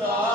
다.